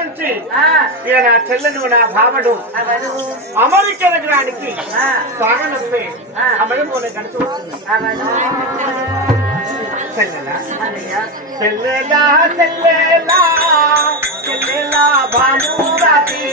నుంచి ఇక నా చెల్లెను నా భావను అమెరికా నగరానికి సాగనొప్పి అమలమూల గడిచి వస్తుంది. చెల్లెలా చెల్లెలా చెల్లెలా చెల్లెలా భానురాతి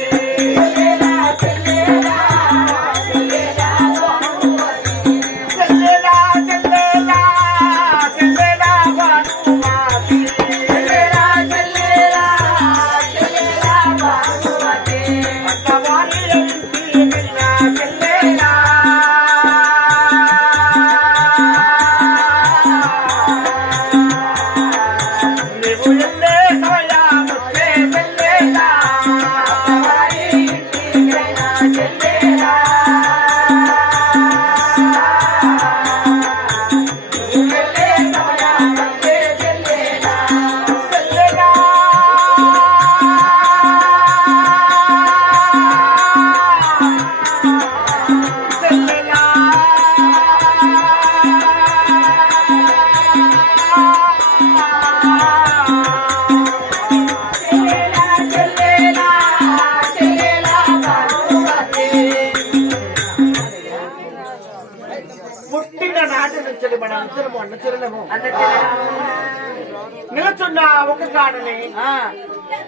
నిలుచున్న ఒక కాడని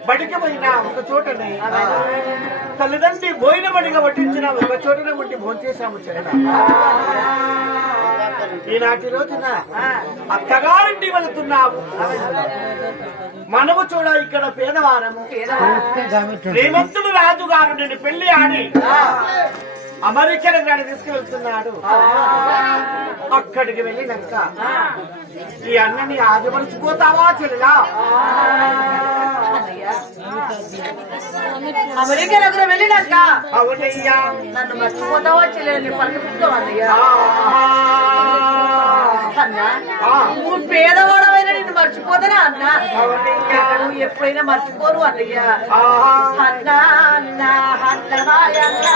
బడికి పోయిన ఒక చోటని తల్లిదండ్రి పోయిన బడిగా వడ్డించిన ఒక చోటనే ఉండి భోంచేశాము చెల్లె. ఈనాటి రోజున అత్తగారింటి వెళుతున్నావు. మనము చూడ ఇక్కడ పేదవారము. శ్రీమంతుడు రాజు గారు నేను పెళ్లి ఆడి అమెరికా నగరాన్ని తీసుకువెళ్తున్నాడు. అక్కడికి వెళ్ళినాక ఈ అన్నని ఆదమర్చిపోతావా చెల్లెలా? అమెరికా నగరం వెళ్ళినాక అవునయ్యా. నన్ను మర్చిపోతావా చెల్లెలు? పలుకుతావన్నయ్యా. అన్నా నువ్వు పేదవాడవైనా నిన్ను మర్చిపోతానా అన్నా? నువ్వు ఎప్పుడైనా మర్చిపోరు అన్నయ్యా. అన్నా అన్నా అన్నమాయన్నా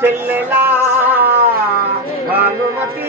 చెల్లెలా భానుమతి